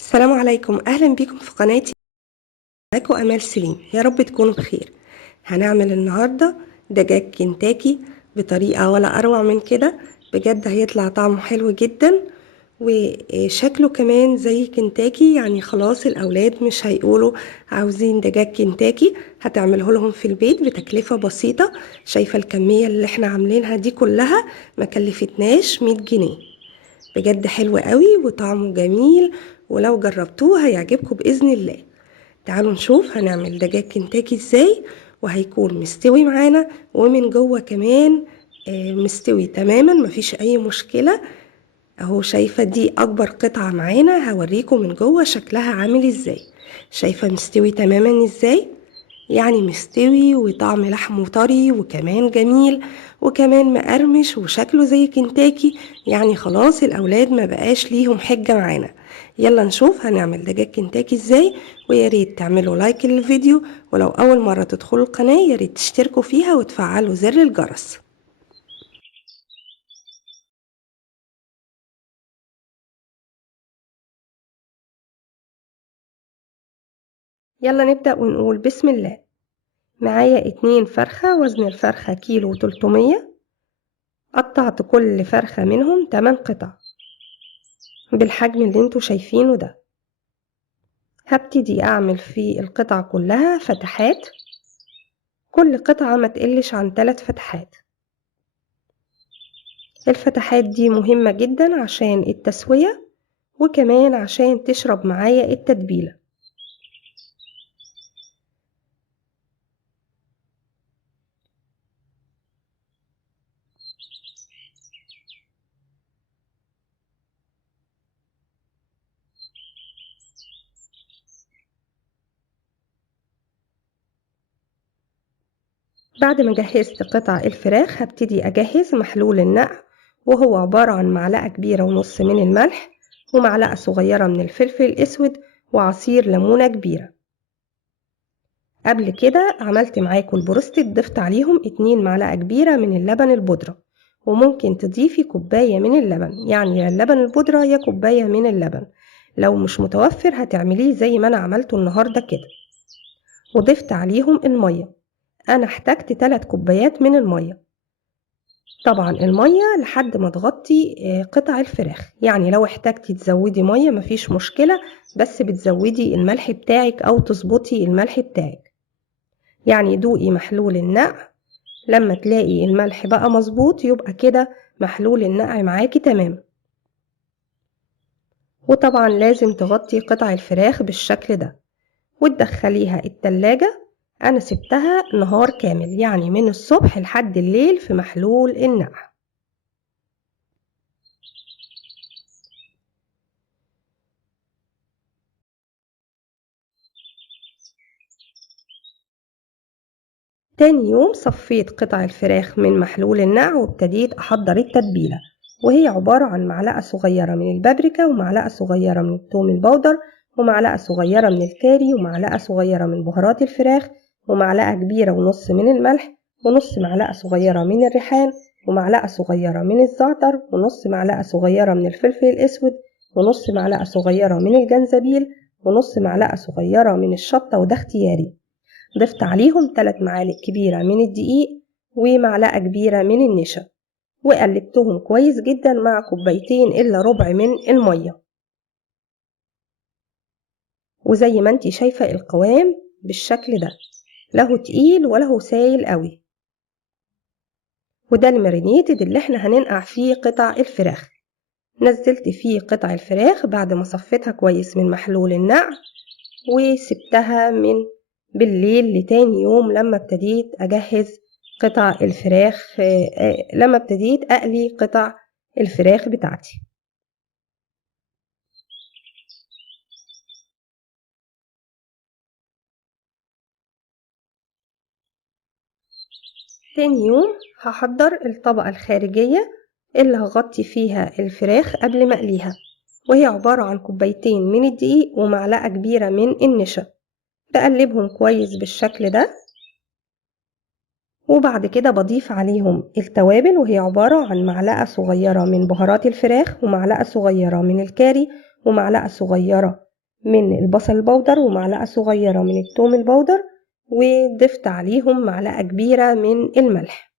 السلام عليكم، أهلا بكم في قناتي. معاكم أمال سليم، يا رب تكونوا بخير. هنعمل النهاردة دجاج كنتاكي بطريقة ولا أروع من كده. بجد هيطلع طعمه حلو جدا وشكله كمان زي كنتاكي، يعني خلاص الأولاد مش هيقولوا عاوزين دجاج كنتاكي. هتعمله لهم في البيت بتكلفة بسيطة. شايفة الكمية اللي احنا عاملينها دي كلها ما كلفتناش 100 جنيه. بجد حلو قوي وطعمه جميل، ولو جربتوه هيعجبكم بإذن الله. تعالوا نشوف هنعمل دجاج كنتاكي ازاي، وهيكون مستوي معانا ومن جوه كمان مستوي تماما، مفيش اي مشكلة. اهو شايفة دي اكبر قطعة معانا، هوريكم من جوه شكلها عامل ازاي. شايفة مستوي تماما ازاي، يعني مستوي وطعم لحمه طري وكمان جميل وكمان مقرمش وشكله زي كنتاكي. يعني خلاص الأولاد ما بقاش ليهم حجة معانا. يلا نشوف هنعمل دجاج كنتاكي ازاي. ويا ريت تعملوا لايك للفيديو، ولو أول مرة تدخلوا القناة يا ريت تشتركوا فيها وتفعلوا زر الجرس. يلا نبدأ ونقول بسم الله. معايا 2 فرخة، وزن الفرخة كيلو و300. قطعت كل فرخة منهم 8 قطع بالحجم اللي انتوا شايفينه ده. هبتدي اعمل في القطعة كلها فتحات، كل قطعة ما تقلش عن 3 فتحات. الفتحات دي مهمة جدا عشان التسوية، وكمان عشان تشرب معايا التتبيلة. بعد ما جهزت قطع الفراخ هبتدي اجهز محلول النقع، وهو عبارة عن معلقة كبيرة ونص من الملح، ومعلقة صغيرة من الفلفل الاسود، وعصير ليمونة كبيرة. قبل كده عملت معاكم البروستد، ضفت عليهم 2 معلقة كبيرة من اللبن البودرة، وممكن تضيفي كوباية من اللبن، يعني يا اللبن البودرة يا كوباية من اللبن. لو مش متوفر هتعمليه زي ما انا عملته النهاردة كده. وضفت عليهم المية، انا احتجت 3 كوبايات من المية. طبعا المية لحد ما تغطي قطع الفراخ، يعني لو احتجتي تزودي مية مفيش مشكلة، بس بتزودي الملح بتاعك او تظبطي الملح بتاعك. يعني دوقي محلول النقع، لما تلاقي الملح بقى مظبوط يبقى كده محلول النقع معاكي تمام. وطبعا لازم تغطي قطع الفراخ بالشكل ده وتدخليها التلاجة. انا سبتها نهار كامل، يعني من الصبح لحد الليل في محلول النقع. تاني يوم صفيت قطع الفراخ من محلول النقع وابتديت احضر التتبيلة، وهي عبارة عن معلقة صغيرة من البابريكا، ومعلقة صغيرة من الثوم البودر، ومعلقة صغيرة من الكاري، ومعلقة صغيرة من بهارات الفراخ، ومعلقة كبيرة ونص من الملح، ونص معلقة صغيرة من الريحان، ومعلقة صغيرة من الزعتر، ونص معلقة صغيرة من الفلفل الأسود، ونص معلقة صغيرة من الجنزبيل، ونص معلقة صغيرة من الشطة، وده اختياري. ضفت عليهم 3 معالق كبيرة من الدقيق، ومعلقة كبيرة من النشا، وقلبتهم كويس جدا مع كوبايتين إلا ربع من المية. وزي ما انتي شايفة القوام بالشكل ده، له تقيل وله سايل قوي. وده المارينيتد اللي احنا هننقع فيه قطع الفراخ. نزلت فيه قطع الفراخ بعد ما صفيتها كويس من محلول النقع، وسبتها من بالليل لتاني يوم لما ابتديت أجهز قطع الفراخ، لما ابتديت أقلي قطع الفراخ بتاعتي. تاني يوم هحضر الطبقة الخارجية اللي هغطي فيها الفراخ قبل ما أقليها، وهي عبارة عن كوبايتين من الدقيق ومعلقة كبيرة من النشا. بقلبهم كويس بالشكل ده، وبعد كده بضيف عليهم التوابل، وهي عبارة عن معلقة صغيرة من بهارات الفراخ، ومعلقة صغيرة من الكاري، ومعلقة صغيرة من البصل البودر ومعلقة صغيرة من الثوم البودر، وضفت عليهم معلقة كبيرة من الملح.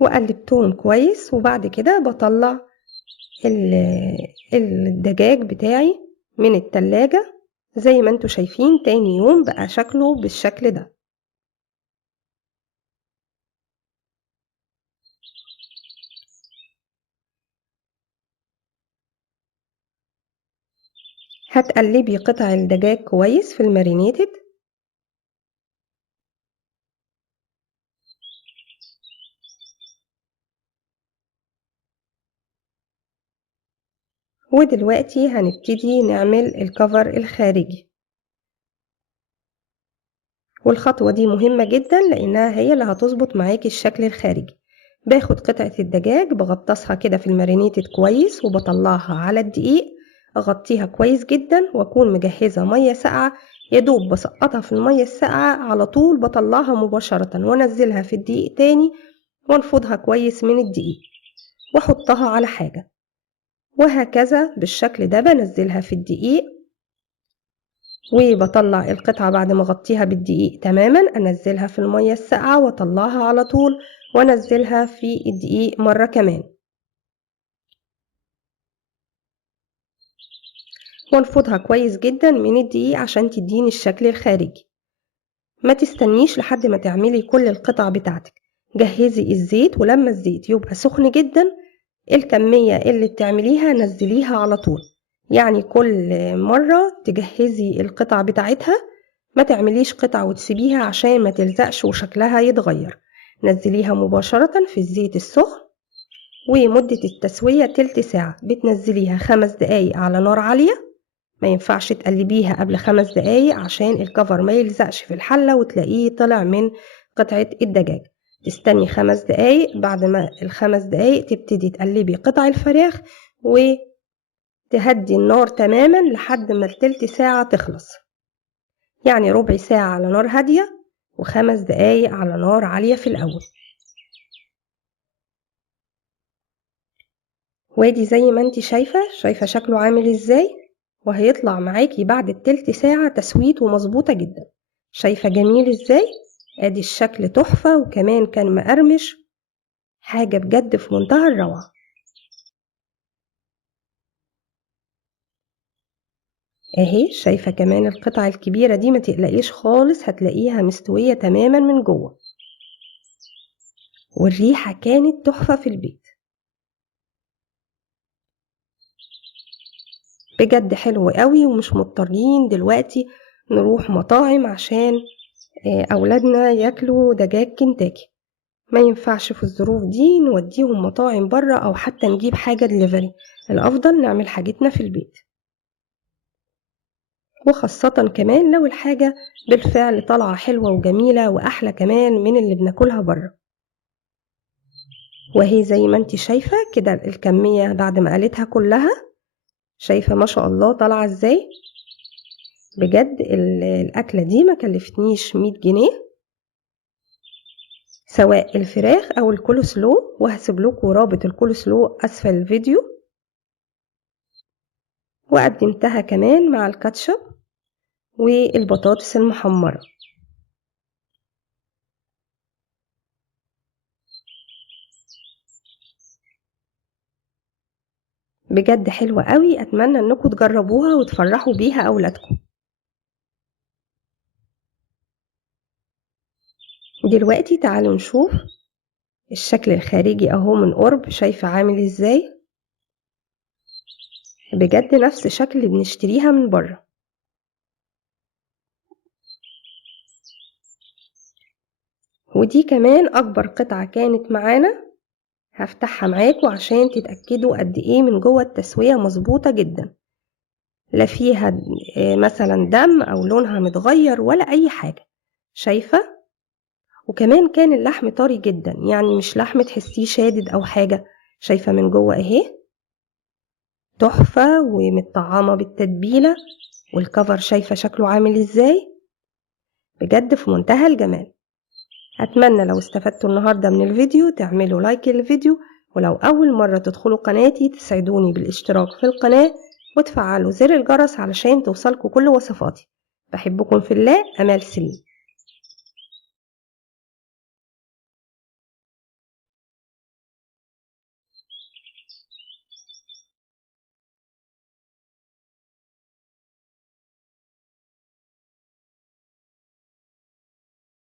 وقلبتهم كويس، وبعد كده بطلع الدجاج بتاعي من التلاجة. زي ما انتوا شايفين تاني يوم بقى شكله بالشكل ده. هتقلبي قطع الدجاج كويس في المارينيتد. ودلوقتي هنبتدي نعمل الكفر الخارجي، والخطوة دي مهمة جدا لأنها هي اللي هتظبط معاكي الشكل الخارجي. باخد قطعة الدجاج بغطسها كده في المارينيتد كويس، وبطلعها على الدقيق، أغطيها كويس جدا، وأكون مجهزة مية ساقعة. يدوب بسقطها في المية الساقعة على طول، بطلعها مباشرة وانزلها في الدقيق تاني، وانفضها كويس من الدقيق واحطها على حاجة، وهكذا بالشكل ده بنزلها في الدقيق. وبطلع القطعة بعد ما اغطيها بالدقيق تماما، انزلها في المية الساقعة واطلعها على طول، وانزلها في الدقيق مرة كمان، وانفضها كويس جدا من الدقيق عشان تديني الشكل الخارجي. ما تستنيش لحد ما تعملي كل القطع بتاعتك. جهزي الزيت، ولما الزيت يبقى سخن جدا الكمية اللي بتعمليها نزليها على طول. يعني كل مرة تجهزي القطع بتاعتها، ما تعمليش قطع وتسيبيها عشان ما تلزقش وشكلها يتغير. نزليها مباشرة في الزيت السخن، ومدة التسوية تلت ساعة. بتنزليها 5 دقايق على نار عالية. ما ينفعش تقلبيها قبل 5 دقايق عشان الكفر ما يلزقش في الحلة وتلاقيه طلع من قطعة الدجاج. تستني 5 دقايق، بعد ما ال5 دقايق تبتدي تقلبي قطع الفراخ، وتهدي النار تماما لحد ما التلت ساعة تخلص. يعني ربع ساعة على نار هادية، و5 دقايق على نار عالية في الأول. وادي زي ما انت شايفة شكله عامل ازاي، وهيطلع معاكي بعد التلت ساعة تسويته مظبوطة جدا. شايفة جميل ازاي؟ ادي الشكل تحفة، وكمان كان مقرمش، حاجة بجد في منتهى الروعة. اهي شايفة كمان القطع الكبيرة دي، ما تقلقيش خالص، هتلاقيها مستوية تماما من جوه، والريحة كانت تحفة في البيت. بجد حلو قوي، ومش مضطرين دلوقتي نروح مطاعم عشان أولادنا ياكلوا دجاج كنتاكي. ما ينفعش في الظروف دي نوديهم مطاعم بره، أو حتى نجيب حاجة دليفري. الأفضل نعمل حاجتنا في البيت، وخاصة كمان لو الحاجة بالفعل طالعة حلوة وجميلة وأحلى كمان من اللي بناكلها بره. وهي زي ما انت شايفة كده الكمية بعد ما قالتها كلها، شايفة ما شاء الله طالعة ازاي. بجد الأكلة دي ما كلفتنيش 100 جنيه، سواء الفراخ أو الكول سلو، وهسيب لكم رابط الكول سلو أسفل الفيديو. وقدمتها كمان مع الكاتشب والبطاطس المحمرة. بجد حلوة قوي، أتمنى أنكم تجربوها وتفرحوا بيها أولادكم. دلوقتي تعالوا نشوف الشكل الخارجي اهو من قرب. شايفة عامل ازاي؟ بجد نفس شكل اللي بنشتريها من بره. ودي كمان اكبر قطعة كانت معانا، هفتحها معاكم عشان تتأكدوا قد ايه من جوه التسوية مظبوطة جدا. لا فيها مثلا دم او لونها متغير ولا اي حاجة. شايفة؟ وكمان كان اللحم طري جدا، يعني مش لحم تحسيه شادد او حاجة. شايفة من جوه اهي، تحفة ومتطعمة بالتتبيلة. والكفر شايفة شكله عامل ازاي؟ بجد في منتهى الجمال. أتمنى لو استفدتوا النهاردة من الفيديو تعملوا لايك للفيديو، ولو أول مرة تدخلوا قناتي تساعدوني بالاشتراك في القناة وتفعلوا زر الجرس علشان توصلكوا كل وصفاتي. بحبكم في الله، أمال سليم.